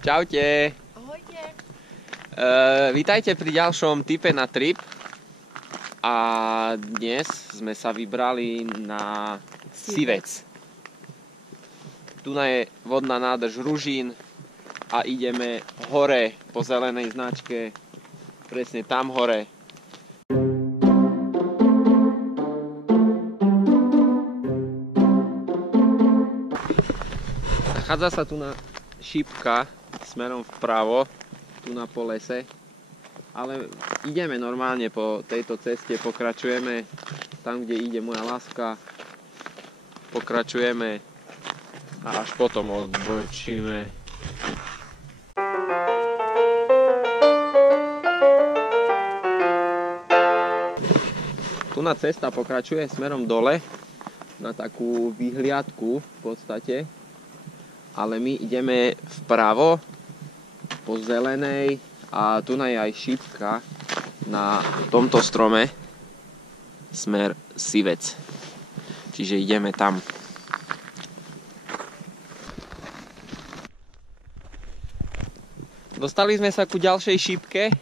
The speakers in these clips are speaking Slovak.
Čaute. Ahojte. Vítajte pri ďalšom tipe na trip. A dnes sme sa vybrali na Sivec. Tu je vodná nádrž Ružín a ideme hore po zelenej značke. Presne tam hore. Nachádza sa tu na šípka smerom vpravo, tu na po lese, ale ideme normálne po tejto ceste, pokračujeme tam, kde ide moja láska, pokračujeme a až potom odbočíme. Tu na cesta pokračuje smerom dole na takú vyhliadku v podstate. Ale my ideme vpravo po zelenej a tu je aj šípka na tomto strome smer Sivec. Čiže ideme tam. Dostali sme sa ku ďalšej šípke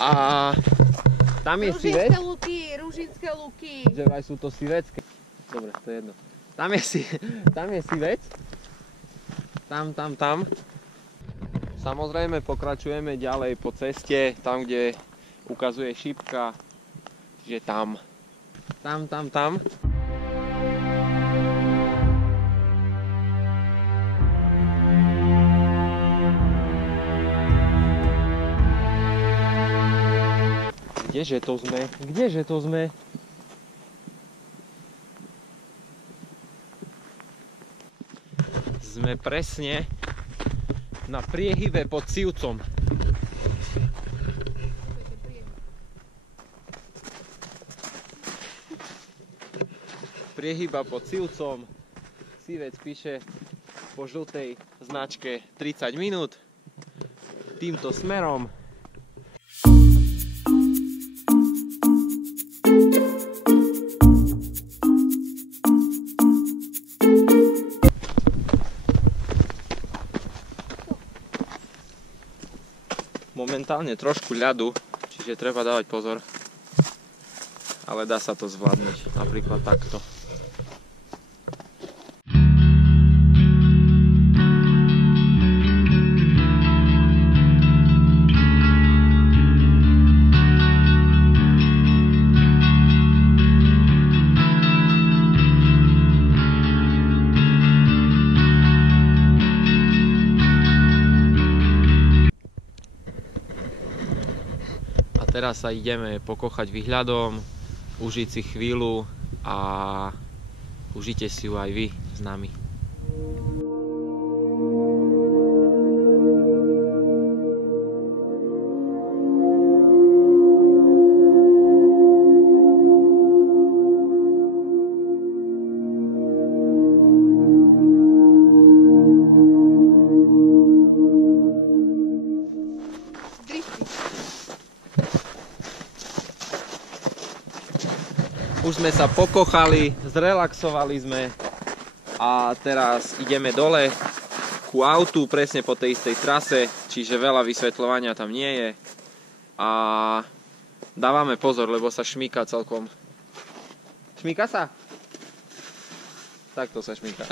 a tam je Sivec. Ružinské luky. Že aj sú to sivecké. Dobre, to je jedno. Tam je Sivec. Tam. Samozrejme pokračujeme ďalej po ceste, tam kde ukazuje šípka, že tam. Kdeže to sme? Sme presne na priehybe pod Sivcom. Priehyba pod Sivcom. Sivec píše po žltej značke 30 minút. Týmto smerom. Momentálne trošku ľadu, čiže treba dávať pozor, ale dá sa to zvládnuť, napríklad takto. Teraz sa ideme pokochať výhľadom, užiť si chvíľu a užite si ju aj vy s nami. Už sme sa pokochali, zrelaxovali sme a teraz ideme dole ku autu, presne po tej istej trase, čiže veľa vysvetľovania tam nie je a dávame pozor, lebo sa šmíka celkom. Šmíka sa? Takto sa šmíka.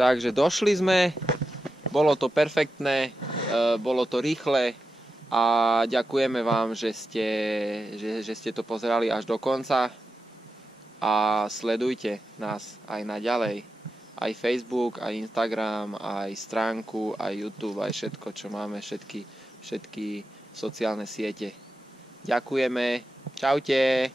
Takže došli sme, bolo to perfektné, bolo to rýchle a ďakujeme vám, že ste to pozerali až do konca a sledujte nás aj naďalej. Aj Facebook, aj Instagram, aj stránku, aj YouTube, aj všetko, čo máme, všetky sociálne siete. Ďakujeme, čaute!